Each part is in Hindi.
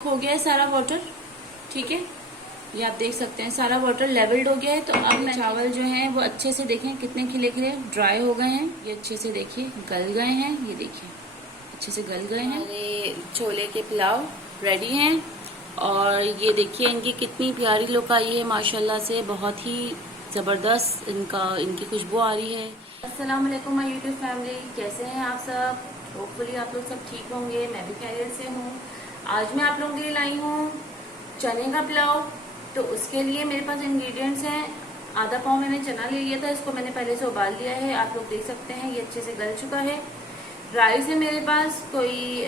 हो गया है सारा वाटर। ठीक है, ये आप देख सकते हैं सारा वाटर लेवल्ड हो गया है। तो अब मैं चावल जो हैं वो अच्छे से देखें कितने खिले खिले ड्राई हो गए हैं। ये अच्छे से देखिए गल गए हैं, ये देखिए अच्छे से गल गए हैं। ये छोले के पुलाव रेडी हैं और ये देखिए इनकी कितनी प्यारी लुक आई है माशाल्लाह से, बहुत ही ज़बरदस्त इनकी खुशबू आ रही है। अस्सलाम वालेकुम माय यूट्यूब फैमिली, कैसे हैं आप सब? होपफुली आप लोग सब ठीक होंगे, मैं भी खैरियत से हूँ। आज मैं आप लोगों के लिए लाई हूँ चने का पुलाव। तो उसके लिए मेरे पास इंग्रेडिएंट्स हैं। आधा पाव मैंने चना ले लिया था, इसको मैंने पहले से उबाल लिया है। आप लोग देख सकते हैं ये अच्छे से गल चुका है। राइस है मेरे पास कोई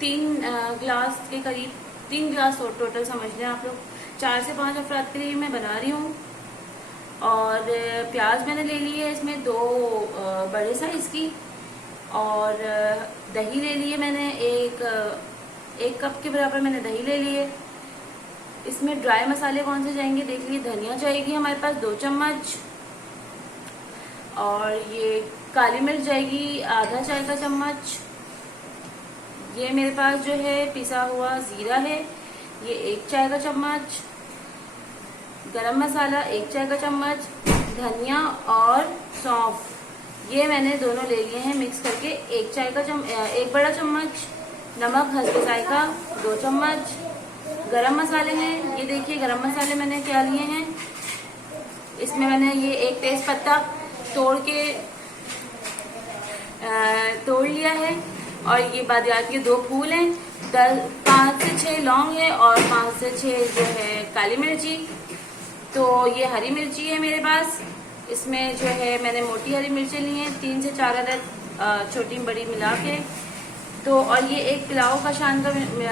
3 गिलास के करीब, 3 गिलास टोटल समझ लें आप लोग। 4 से 5 अफराद के लिए मैं बना रही हूँ। और प्याज मैंने ले ली है इसमें 2 बड़े साइज की। और दही ले ली है मैंने एक कप के बराबर मैंने दही ले ली है। इसमें ड्राई मसाले कौन से जाएंगे देख लीजिए। धनिया जाएगी हमारे पास 2 चम्मच, और ये काली मिर्च जाएगी आधा चाय का चम्मच। ये मेरे पास जो है पिसा हुआ जीरा है, ये 1 चाय का चम्मच। गरम मसाला 1 चाय का चम्मच। धनिया और सौंफ ये मैंने दोनों ले लिए हैं मिक्स करके 1 बड़ा चम्मच। नमक हस्बे जायका 2 चम्मच। गरम मसाले हैं, ये देखिए गरम मसाले मैंने क्या लिए हैं। इसमें मैंने ये 1 तेज पत्ता तोड़ लिया है, और ये बादियात के 2 फूल हैं। 5 से 6 लौंग है, और 5 से 6 जो है काली मिर्ची। तो ये हरी मिर्ची है मेरे पास। इसमें जो है मैंने मोटी हरी मिर्चें ली हैं 3 से 4 अदद छोटी बड़ी मिला के। तो और ये एक पुलाव का शान का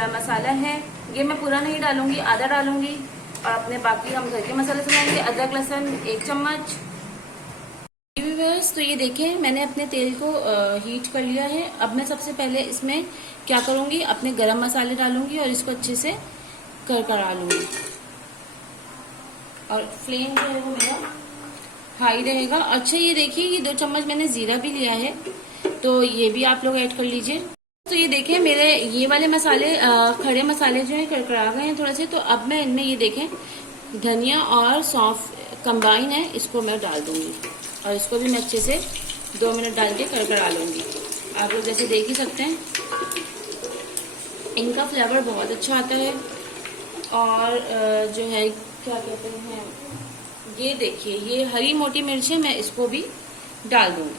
मसाला है, ये मैं पूरा नहीं डालूंगी, आधा डालूंगी। और अपने बाकी हम घर के मसाले सुनाएंगे। अदरक लहसुन 1 चम्मच। तो ये देखें मैंने अपने तेल को हीट कर लिया है। अब मैं सबसे पहले इसमें क्या करूंगी, अपने गरम मसाले डालूंगी और इसको अच्छे से करकरा लूंगी। और फ्लेम जो है वो मेरा हाई रहेगा। अच्छा ये देखिए ये 2 चम्मच मैंने जीरा भी लिया है, तो ये भी आप लोग ऐड कर लीजिए। तो ये देखें मेरे ये वाले मसाले खड़े मसाले जो है कड़कड़ा गए हैं थोड़े से। तो अब मैं इनमें ये देखें धनिया और सौंफ कंबाइन है, इसको मैं डाल दूंगी। और इसको भी मैं अच्छे से 2 मिनट डाल के कड़कड़ा लूंगी। आप लोग जैसे देख ही सकते हैं इनका फ्लेवर बहुत अच्छा आता है। और जो है क्या कहते हैं, ये देखिए ये हरी मोटी मिर्च है, मैं इसको भी डाल दूंगी।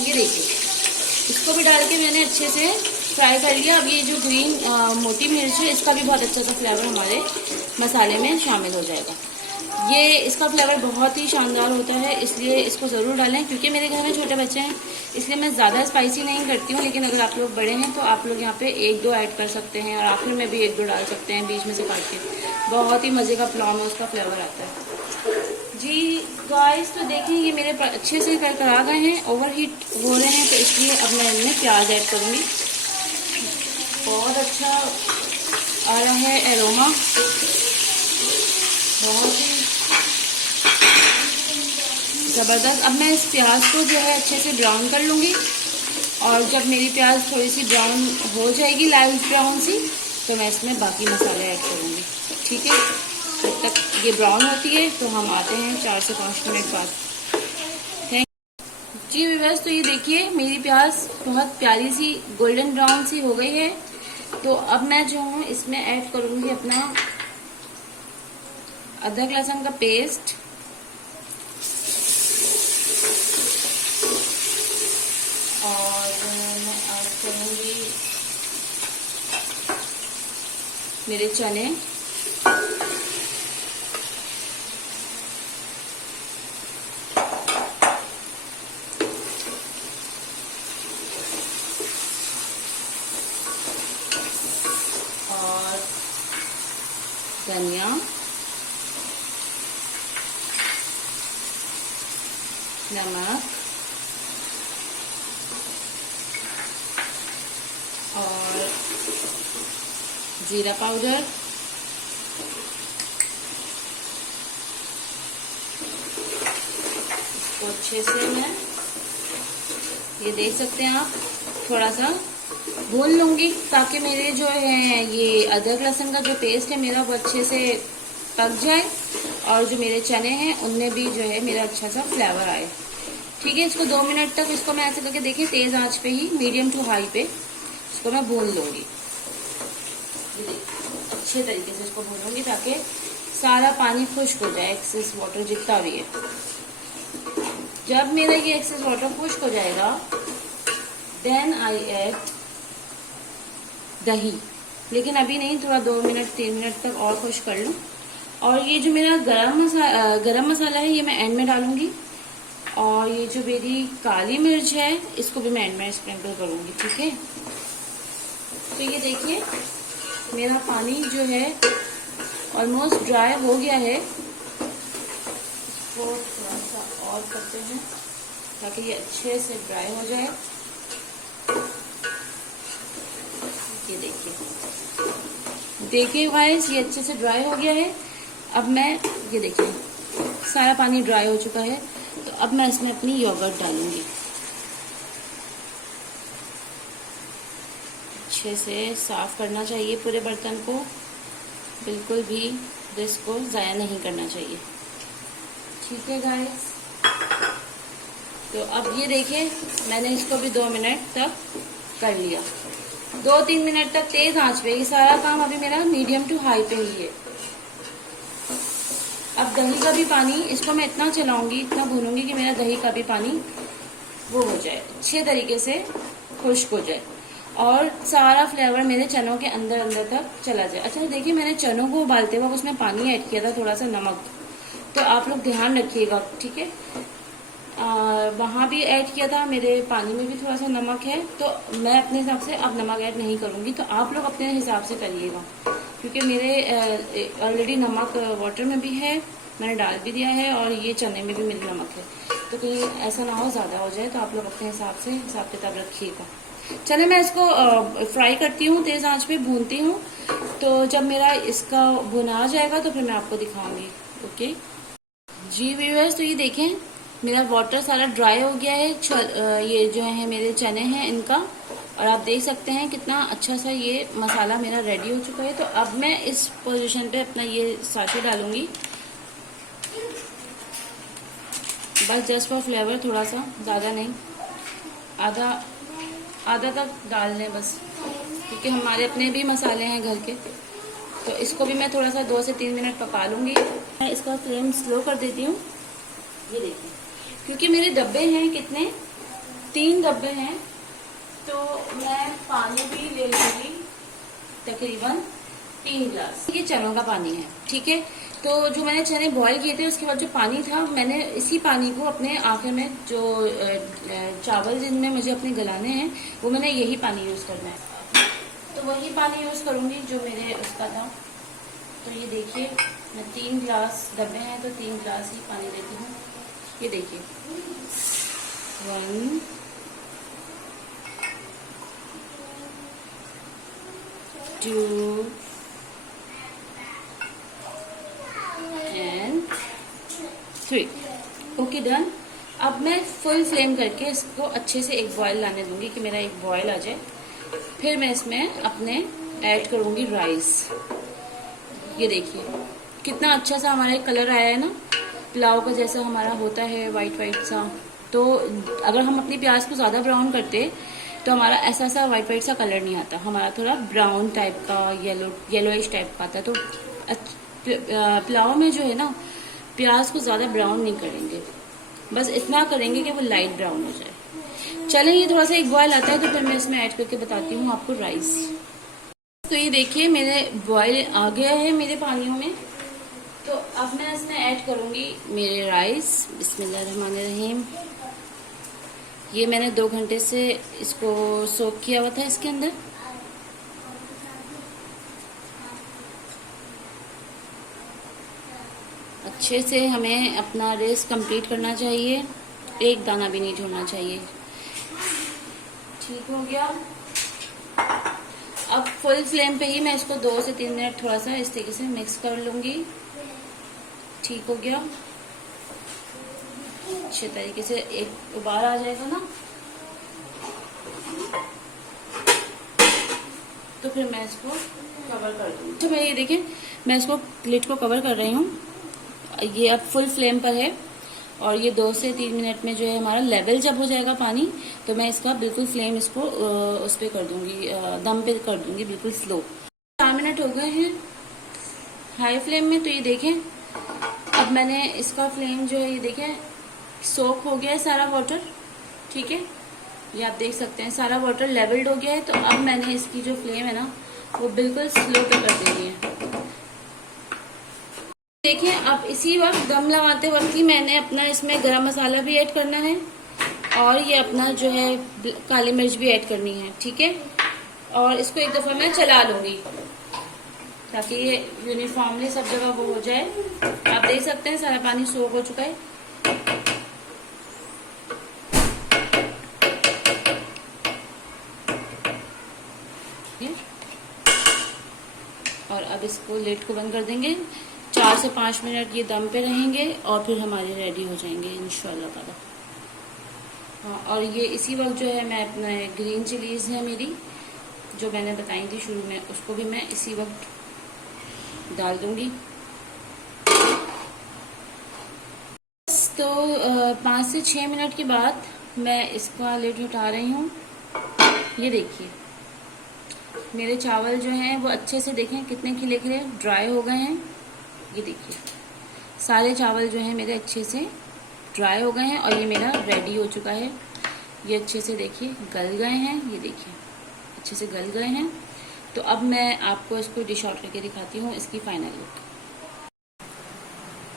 ये देखिए इसको भी डाल के मैंने अच्छे से फ्राई कर लिया। अब ये जो ग्रीन मोटी मिर्च है इसका भी बहुत अच्छा सा फ्लेवर हमारे मसाले में शामिल हो जाएगा। ये इसका फ्लेवर बहुत ही शानदार होता है, इसलिए इसको ज़रूर डालें। क्योंकि मेरे घर में छोटे बच्चे हैं इसलिए मैं ज़्यादा स्पाइसी नहीं करती हूँ। लेकिन अगर आप लोग बड़े हैं तो आप लोग यहाँ पे 1-2 ऐड कर सकते हैं, और आखिर में भी 1-2 डाल सकते हैं बीच में से काट के। बहुत ही मज़े का पुलाव में उसका फ्लेवर आता है। जी गाइस, तो देखें ये मेरे अच्छे से करकरा गए हैं, ओवरहीट हो रहे हैं, तो इसलिए अब मैं इनमें प्याज ऐड करूँगी। बहुत अच्छा आ रहा है एरोमा, बहुत ही ज़बरदस्त। अब मैं इस प्याज को जो है अच्छे से ब्राउन कर लूँगी। और जब मेरी प्याज थोड़ी सी ब्राउन हो जाएगी, लाइट ब्राउन सी, तो मैं इसमें बाकी मसाले ऐड करूँगी। ठीक है, जब तक ये ब्राउन होती है तो हम आते हैं 4 से 5 मिनट बाद। थैंक जी व्यूअर्स, तो ये देखिए मेरी प्याज बहुत प्यारी सी गोल्डन ब्राउन सी हो गई है। तो अब मैं जो हूँ इसमें ऐड करूँगी अपना अदरक लहसुन का पेस्ट। और मैं ऐड करूँगी मेरे चने। और धनिया, नमक और जीरा पाउडर तो अच्छे से मैं ये देख सकते हैं आप थोड़ा सा भून लूंगी, ताकि मेरे जो है ये अदरक लहसुन का जो पेस्ट है मेरा वो अच्छे से पक जाए, और जो मेरे चने हैं उनमें भी जो है मेरा अच्छा सा फ्लेवर आए। ठीक है, इसको 2 मिनट तक इसको मैं ऐसे करके देखिए तेज आंच पे ही, मीडियम टू हाई पे इसको मैं भून लूंगी। अच्छे तरीके से इसको भूनूंगी ताकि सारा पानी खुश्क हो जाए, एक्सेस वाटर जितना भी है। जब मेरा ये एक्सेस वाटर खुश्क हो जाएगा, देन आई ऐड दही, लेकिन अभी नहीं, थोड़ा 2 मिनट 3 मिनट तक और खुश्क कर लूं। और ये जो मेरा गरम मसाला है ये मैं एंड में डालूंगी, और ये जो मेरी काली मिर्च है इसको भी मैं एंड में स्प्रिंकल करूंगी। ठीक है, तो ये देखिए मेरा पानी जो है ऑलमोस्ट ड्राई हो गया है। इसको थोड़ा सा और करते हैं ताकि ये अच्छे से ड्राई हो जाए। ये देखिए गाइस, ये अच्छे से ड्राई हो गया है। अब मैं ये देखिए सारा पानी ड्राई हो चुका है, तो अब मैं इसमें अपनी योगर्ट डालूंगी। अच्छे से साफ करना चाहिए पूरे बर्तन को, बिल्कुल भी इसको ज़ाया नहीं करना चाहिए। ठीक है गाइस, तो अब ये देखिए मैंने इसको भी 2 मिनट तक कर लिया। 2-3 मिनट तक तेज आंच पे, ये सारा काम अभी मेरा मीडियम टू हाई पे ही है। अब दही का भी पानी, इसको मैं इतना चलाऊंगी, इतना भूनूंगी कि मेरा दही का भी पानी वो हो जाए, अच्छे तरीके से खुश्क हो जाए, और सारा फ्लेवर मेरे चनों के अंदर अंदर तक चला जाए। अच्छा देखिए, मैंने चनों को उबालते वक्त उसमें पानी ऐड किया था, थोड़ा सा नमक, तो आप लोग ध्यान रखिएगा। ठीक है, वहाँ भी ऐड किया था, मेरे पानी में भी थोड़ा सा नमक है, तो मैं अपने हिसाब से अब नमक ऐड नहीं करूँगी, तो आप लोग अपने हिसाब से करिएगा, क्योंकि मेरे ऑलरेडी नमक वाटर में भी है, मैंने डाल भी दिया है, और ये चने में भी मेरे नमक है, तो कहीं ऐसा ना हो ज़्यादा हो जाए, तो आप लोग अपने हिसाब से हिसाब किताब रखिएगा। चले मैं इसको फ्राई करती हूँ, तेज़ आंच पे भूनती हूँ, तो जब मेरा इसका भुना आ जाएगा तो फिर मैं आपको दिखाऊंगी। ओके जी व्यूअर्स, तो ये देखें मेरा वाटर सारा ड्राई हो गया है, ये जो है मेरे चने हैं इनका, और आप देख सकते हैं कितना अच्छा सा ये मसाला मेरा रेडी हो चुका है। तो अब मैं इस पोजीशन पे अपना ये साशे डालूंगी, बस जस्ट फॉर फ्लेवर, थोड़ा सा, ज़्यादा नहीं, आधा तक डाल लें बस, क्योंकि हमारे अपने भी मसाले हैं घर के। तो इसको भी मैं थोड़ा सा 2 से 3 मिनट पका लूँगी। मैं इसका फ्लेम स्लो कर देती हूँ। ये देखिए, क्योंकि मेरे डब्बे हैं कितने, 3 डब्बे हैं, तो मैं पानी भी ले लूँगी तकरीबन 3 गिलास। ये चनों का पानी है, ठीक है। तो जो मैंने चने बॉईल किए थे उसके बाद जो पानी था, मैंने इसी पानी को अपने आखिर में जो चावल जिनमें मुझे अपने गलाने हैं वो मैंने यही पानी यूज़ करना है, तो वही पानी यूज़ करूँगी जो मेरे उसका था। तो ये देखिए मैं 3 गिलास, डब्बे हैं तो 3 गिलास ही पानी देती हूँ। ये देखिए 1 2 and 3। Okay done. अब मैं फुल फ्लेम करके इसको अच्छे से एक बॉयल लाने दूंगी कि मेरा एक बॉयल आ जाए, फिर मैं इसमें अपने ऐड करूंगी राइस। ये देखिए कितना अच्छा सा हमारा कलर आया है ना, पुलाव का जैसा हमारा होता है वाइट वाइट सा। तो अगर हम अपनी प्याज को ज़्यादा ब्राउन करते तो हमारा ऐसा सा वाइट वाइट सा कलर नहीं आता, हमारा थोड़ा ब्राउन टाइप का, येलोइश टाइप का आता है। तो पुलाव में जो है ना, प्याज को ज़्यादा ब्राउन नहीं करेंगे, बस इतना करेंगे कि वो लाइट ब्राउन हो जाए। चलें, ये थोड़ा सा एक बॉयल आता है तो फिर मैं इसमें ऐड करके बताती हूँ आपको राइस। तो ये देखिए मेरे बॉयल आ गया है मेरे पानियों में, तो अब मैं इसमें ऐड करूँगी मेरे राइस। बिस्मिल्लाहिर्रहमानिर्रहीम। ये मैंने 2 घंटे से इसको सोक किया हुआ था इसके अंदर। अच्छे से हमें अपना रेस कंप्लीट करना चाहिए, एक दाना भी नहीं छोड़ना चाहिए। ठीक हो गया। अब फुल फ्लेम पे ही मैं इसको 2 से 3 मिनट थोड़ा सा इस तरीके से मिक्स कर लूँगी। ठीक हो गया। अच्छे तरीके से एक उबाल आ जाएगा ना, तो फिर मैं इसको कवर कर दूंगी। तो मैं ये देखें, मैं इसको लिड को कवर कर रही हूँ। ये अब फुल फ्लेम पर है और ये 2 से 3 मिनट में जो है हमारा लेवल जब हो जाएगा पानी, तो मैं इसका बिल्कुल फ्लेम इसको उस पे कर दूंगी, दम पे कर दूंगी बिल्कुल स्लो। 4 मिनट हो गए हैं हाई फ्लेम में। तो ये देखें, अब मैंने इसका फ्लेम जो है ये देखें सोक हो गया है सारा वाटर, ठीक है। ये आप देख सकते हैं सारा वाटर लेवल्ड हो गया है। तो अब मैंने इसकी जो फ्लेम है ना वो बिल्कुल स्लो पे कर देनी है। देखिए, अब इसी वक्त दम लगाते वक्त ही मैंने अपना इसमें गरम मसाला भी ऐड करना है और ये अपना जो है काली मिर्च भी ऐड करनी है, ठीक है। और इसको एक दफा मैं चला लूंगी ताकि ये यूनिफॉर्मली सब जगह वो हो जाए। आप देख सकते हैं सारा पानी सोख हो चुका है। और अब इसको लिड को बंद कर देंगे। 4 से 5 मिनट ये दम पे रहेंगे और फिर हमारे रेडी हो जाएंगे इंशाल्लाह ताला। हाँ, और ये इसी वक्त जो है मैं अपना ग्रीन चिलीज है मेरी जो मैंने बताई थी शुरू में, उसको भी मैं इसी वक्त डाल दूंगी। तो 5 से 6 मिनट के बाद मैं इसका लिड उठा रही हूँ। ये देखिए मेरे चावल जो हैं वो अच्छे से देखें कितने खिले खिले ड्राई हो गए हैं। ये देखिए सारे चावल जो हैं मेरे अच्छे से ड्राई हो गए हैं और ये मेरा रेडी हो चुका है। ये अच्छे से देखिए गल गए हैं, ये देखिए अच्छे से गल गए हैं। तो अब मैं आपको इसको डिश आउट करके दिखाती हूँ इसकी फाइनल लुक।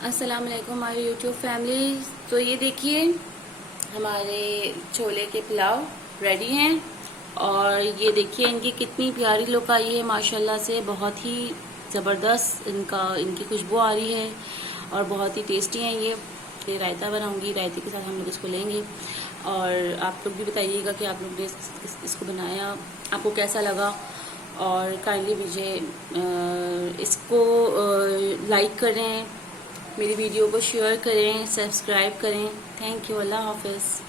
अस्सलाम वालेकुम हमारी यूट्यूब फैमिली। तो ये देखिए हमारे छोले के पुलाव रेडी हैं और ये देखिए इनकी कितनी प्यारी लुक आई है माशाल्लाह से, बहुत ही ज़बरदस्त इनकी खुशबू आ रही है और बहुत ही टेस्टी हैं ये रायता बनाऊंगी, रायते के साथ हम लोग इसको लेंगे। और आप लोग भी बताइएगा कि आप लोग ने इसको बनाया आपको कैसा लगा और काइंडली मुझे इसको लाइक करें, मेरी वीडियो को शेयर करें, सब्सक्राइब करें। थैंक यू, अल्लाह हाफिज़।